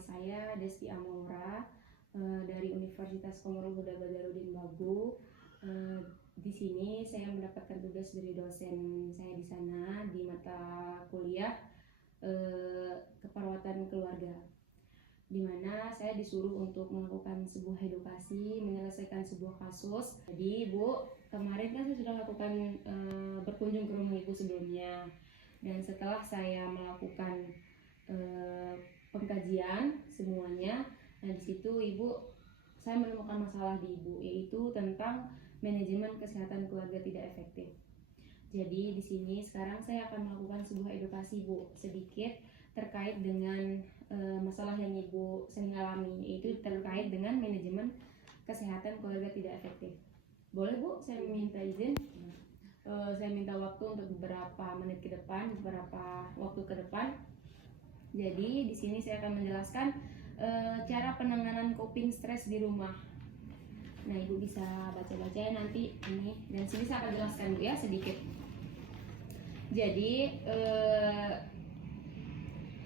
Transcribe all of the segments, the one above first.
saya Desti Amora dari Universitas Qomorul Huda Badarudin Bagu. Di sini saya mendapatkan tugas dari dosen saya di sana di mata kuliah keperawatan keluarga, di mana saya disuruh untuk melakukan sebuah edukasi, menyelesaikan sebuah kasus. Jadi Bu, kemarin kan saya sudah lakukan berkunjung ke rumah Ibu sebelumnya, dan setelah saya melakukan pengkajian semuanya, nah di situ saya menemukan masalah di Ibu, yaitu tentang manajemen kesehatan keluarga tidak efektif. Jadi di sini sekarang saya akan melakukan sebuah edukasi Bu, sedikit terkait dengan masalah yang Ibu sering alami, yaitu terkait dengan manajemen kesehatan keluarga tidak efektif. Boleh Bu, saya minta izin. Saya minta waktu untuk beberapa menit ke depan, beberapa waktu ke depan. Jadi di sini saya akan menjelaskan cara penanganan coping stres di rumah. Nah, Ibu bisa baca-baca ya nanti ini, dan sini saya akan jelaskan Bu ya sedikit. Jadi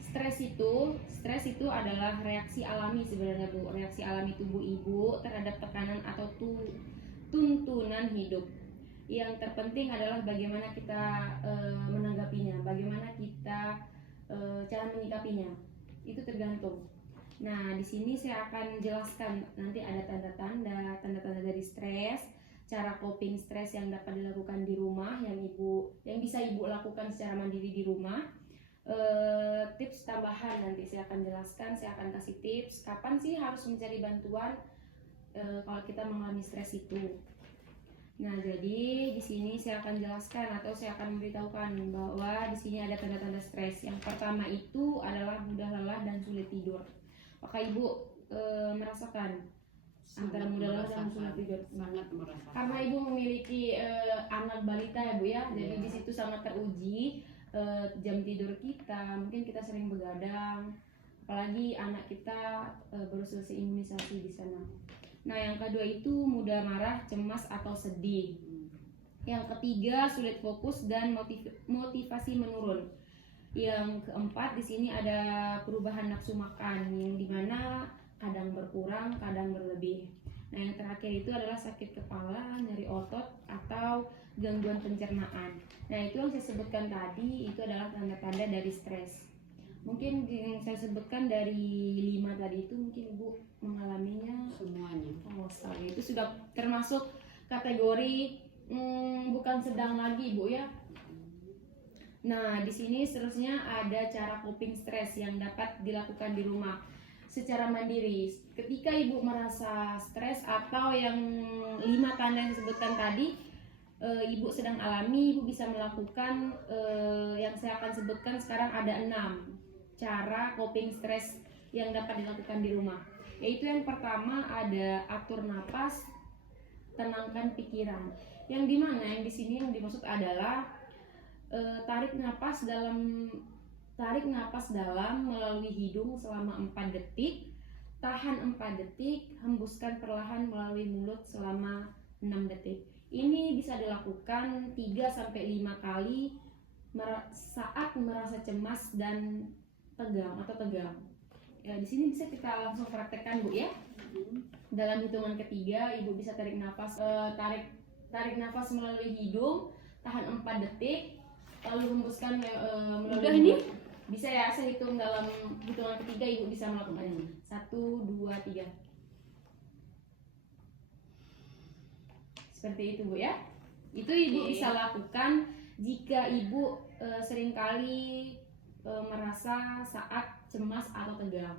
stres itu adalah reaksi alami sebenarnya Bu, reaksi alami tubuh Ibu terhadap tekanan atau tuntunan hidup. Yang terpenting adalah bagaimana kita menanggapinya, bagaimana kita cara menyikapinya. Itu tergantung. Nah, di sini saya akan jelaskan nanti ada tanda-tanda dari stres, cara coping stres yang dapat dilakukan di rumah yang bisa Ibu lakukan secara mandiri di rumah. Tips tambahan nanti saya akan jelaskan, saya akan kasih tips kapan sih harus mencari bantuan kalau kita mengalami stres itu. Nah, jadi di sini saya akan jelaskan atau saya akan memberitahukan bahwa di sini ada tanda-tanda stres. Yang pertama itu adalah mudah lelah dan sulit tidur. Apakah Ibu merasakan antara mudah lelah dan sulit tidur? Sangat merasakan. Karena Ibu memiliki anak balita ya Bu ya, jadi di situ sangat teruji jam tidur kita. Mungkin kita sering begadang, apalagi anak kita baru selesai imunisasi di sana. Nah, yang kedua itu mudah marah, cemas atau sedih. Yang ketiga sulit fokus dan motivasi menurun. Yang keempat di sini ada perubahan nafsu makan, yang dimana kadang berkurang, kadang berlebih. Nah, yang terakhir itu adalah sakit kepala, nyeri otot atau gangguan pencernaan. Nah, itu yang saya sebutkan tadi itu adalah tanda-tanda dari stres. Mungkin yang saya sebutkan dari 5 tadi itu mungkin Ibu mengalaminya Semuanya. Oh, sekali. Itu sudah termasuk kategori bukan sedang lagi Bu ya. Nah, di sini seterusnya ada cara coping stres yang dapat dilakukan di rumah secara mandiri. Ketika Ibu merasa stres atau yang 5 tanda yang disebutkan tadi Ibu sedang alami, Ibu bisa melakukan yang saya akan sebutkan sekarang ada 6 cara coping stres yang dapat dilakukan di rumah. Yaitu yang pertama ada atur napas, tenangkan pikiran. Yang dimana yang di sini yang dimaksud adalah tarik napas dalam melalui hidung selama 4 detik, tahan 4 detik, hembuskan perlahan melalui mulut selama 6 detik. Ini bisa dilakukan 3-5 kali saat merasa cemas dan tegang. Ya, di sini bisa kita langsung praktekkan Bu ya. Dalam hitungan ketiga Ibu bisa tarik nafas melalui hidung, tahan 4 detik, lalu hembuskan melalui mulut. Bisa ya, saya hitung dalam hitungan ketiga Ibu bisa melakukannya. 1, 2, 3. Seperti itu Bu ya. Itu Ibu bisa lakukan jika Ibu seringkali merasa saat cemas atau tegang.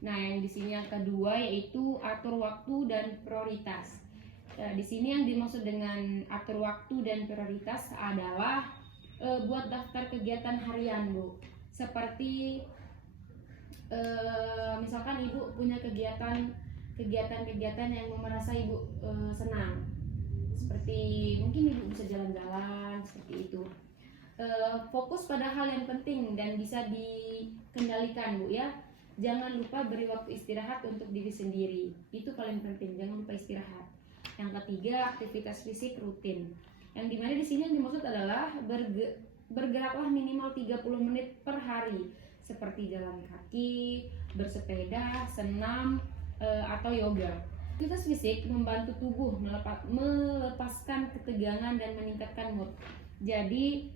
Nah, yang di sini yang kedua yaitu atur waktu dan prioritas. Di sini yang dimaksud dengan atur waktu dan prioritas adalah buat daftar kegiatan harian Bu. Seperti misalkan Ibu punya kegiatan yang merasa Ibu senang. Seperti mungkin Ibu bisa jalan-jalan seperti itu. Fokus pada hal yang penting dan bisa dikendalikan Bu ya. Jangan lupa beri waktu istirahat untuk diri sendiri. Itu paling penting, jangan lupa istirahat. Yang ketiga, aktivitas fisik rutin. Yang dimana di sini yang dimaksud adalah bergeraklah minimal 30 menit per hari. seperti jalan kaki, bersepeda, senam, atau yoga. Aktivitas fisik membantu tubuh melepaskan ketegangan dan meningkatkan mood. Jadi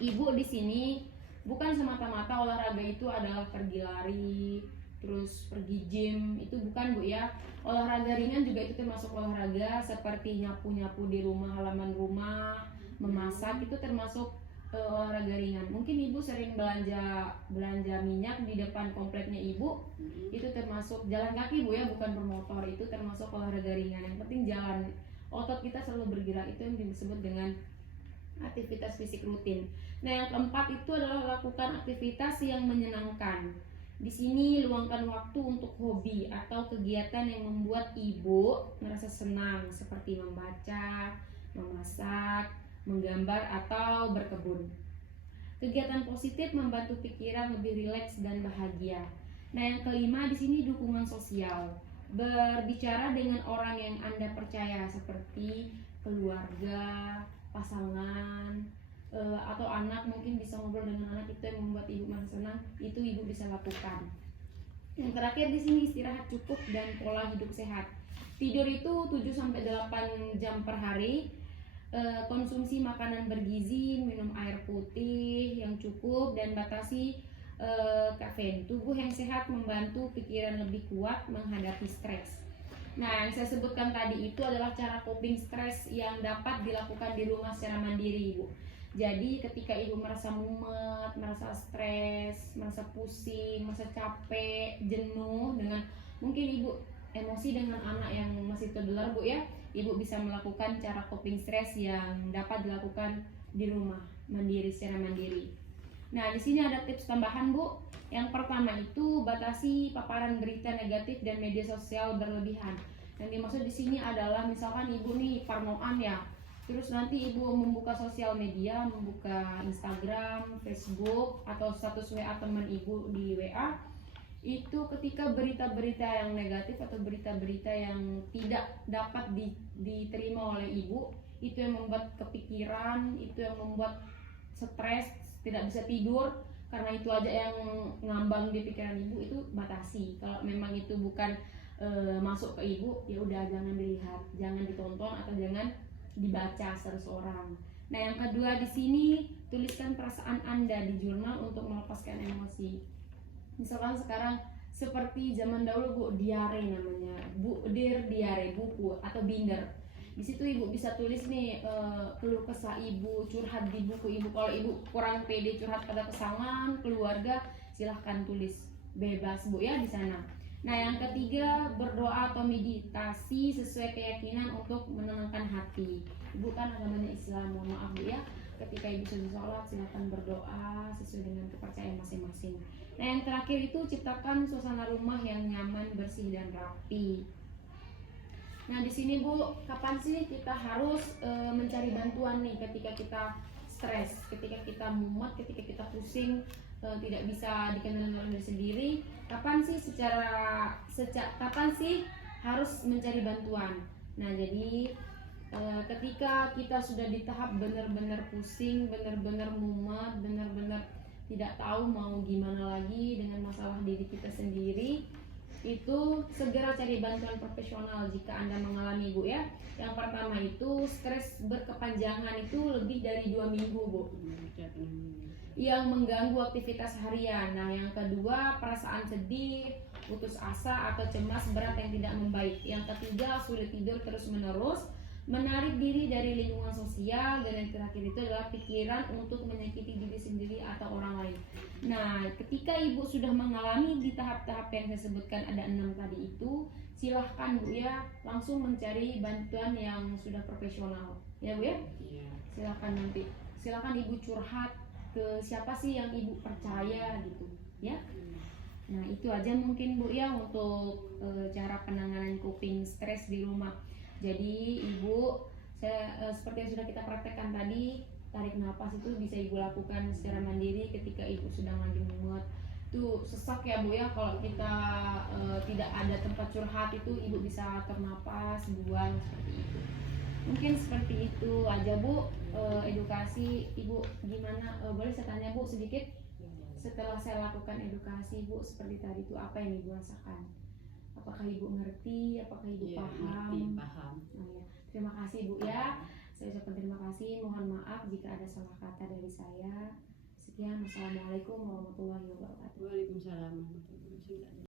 ibu di sini bukan semata-mata olahraga itu adalah pergi lari, terus pergi gym, itu bukan Bu ya. Olahraga ringan juga itu termasuk olahraga, seperti nyapu-nyapu di rumah, halaman rumah, memasak, itu termasuk olahraga ringan. Mungkin ibu sering belanja minyak di depan kompleknya ibu, itu termasuk jalan kaki Bu ya, bukan bermotor, itu termasuk olahraga ringan. Yang penting jalan, otot kita selalu bergerak, itu yang disebut dengan aktivitas fisik rutin. Nah, yang keempat itu adalah lakukan aktivitas yang menyenangkan. Di sini luangkan waktu untuk hobi atau kegiatan yang membuat ibu merasa senang, seperti membaca, memasak, menggambar, atau berkebun. Kegiatan positif membantu pikiran lebih rileks dan bahagia. Nah, yang kelima di sini dukungan sosial. Berbicara dengan orang yang Anda percaya, seperti keluarga, pasangan, atau anak, mungkin bisa ngobrol dengan anak, itu yang membuat ibu merasa senang, itu ibu bisa lakukan. Yang terakhir di sini istirahat cukup dan pola hidup sehat. Tidur itu 7-8 jam per hari. Konsumsi makanan bergizi, minum air putih yang cukup, dan batasi kafein. Tubuh yang sehat membantu pikiran lebih kuat menghadapi stres. Nah, yang saya sebutkan tadi itu adalah cara coping stres yang dapat dilakukan di rumah secara mandiri, Ibu. Jadi ketika ibu merasa mumet, merasa stres, merasa pusing, merasa capek, jenuh, dengan mungkin ibu emosi dengan anak yang masih toddler Bu ya, ibu bisa melakukan cara coping stres yang dapat dilakukan di rumah mandiri, secara mandiri. Nah, di sini ada tips tambahan Bu. Yang pertama itu batasi paparan berita negatif dan media sosial berlebihan. Yang dimaksud di sini adalah misalkan ibu nih parnoan ya, terus nanti ibu membuka sosial media, membuka Instagram, Facebook, atau status WA teman ibu di WA, itu ketika berita-berita yang negatif atau berita-berita yang tidak dapat diterima oleh ibu, itu yang membuat kepikiran, itu yang membuat stres, tidak bisa tidur, karena itu aja yang ngambang di pikiran ibu, itu batasi. Kalau memang itu bukan masuk ke ibu, ya udah jangan dilihat, jangan ditonton, atau jangan dibaca seseorang. Nah, yang kedua di sini tuliskan perasaan Anda di jurnal untuk melepaskan emosi. Misalkan sekarang seperti zaman dahulu Bu, diare namanya, diare, buku atau binder. Di situ ibu bisa tulis nih keluh kesah ibu, curhat di buku ibu. Kalau ibu kurang pede curhat pada pasangan, keluarga, silahkan tulis, bebas Bu ya di sana. Nah, yang ketiga berdoa atau meditasi sesuai keyakinan untuk menenangkan hati. Ibu kan agamanya Islam, mohon maaf Bu ya. Ketika ibu sudah sholat, silahkan berdoa sesuai dengan kepercayaan masing-masing. Nah, yang terakhir itu ciptakan suasana rumah yang nyaman, bersih, dan rapi. Nah, di sini Bu, kapan sih kita harus mencari bantuan nih ketika kita stres, ketika kita mumet, ketika kita pusing, tidak bisa dikendalikan sendiri? Kapan sih kapan sih harus mencari bantuan? Nah, jadi ketika kita sudah di tahap benar-benar pusing, benar-benar mumet, benar-benar tidak tahu mau gimana lagi dengan masalah diri kita sendiri, itu segera cari bantuan profesional jika Anda mengalami Bu ya. Yang pertama itu stres berkepanjangan, itu lebih dari 2 minggu Bu, yang mengganggu aktivitas harian. Nah, yang kedua perasaan sedih, putus asa, atau cemas berat yang tidak membaik. Yang ketiga sulit tidur terus menerus, menarik diri dari lingkungan sosial, dan yang terakhir itu adalah pikiran untuk menyakiti diri sendiri atau orang lain. Nah, ketika ibu sudah mengalami di tahap-tahap yang saya sebutkan, ada 6 tadi itu, silahkan Bu ya langsung mencari bantuan yang sudah profesional ya Bu ya. Silahkan ibu curhat ke siapa sih yang ibu percaya gitu ya. Nah, itu aja mungkin Bu ya untuk cara penanganan coping stres di rumah. Jadi ibu, seperti yang sudah kita praktekkan tadi, tarik nafas itu bisa ibu lakukan secara mandiri ketika ibu sedang lagi mumet. Itu sesak ya Bu ya, kalau kita tidak ada tempat curhat, itu ibu bisa atur nafas, buang, seperti itu. Mungkin seperti itu aja Bu, edukasi ibu gimana. Boleh saya tanya Bu sedikit? setelah saya lakukan edukasi Bu seperti tadi itu apa yang Ibu rasakan? Apakah Ibu ngerti? Apakah Ibu paham? Ngerti, paham. Oh, ya. Terima kasih Bu ya. Saya ucapkan terima kasih. Mohon maaf jika ada salah kata dari saya. Sekian. Wassalamualaikum warahmatullahi wabarakatuh. Waalaikumsalam warahmatullahi wabarakatuh.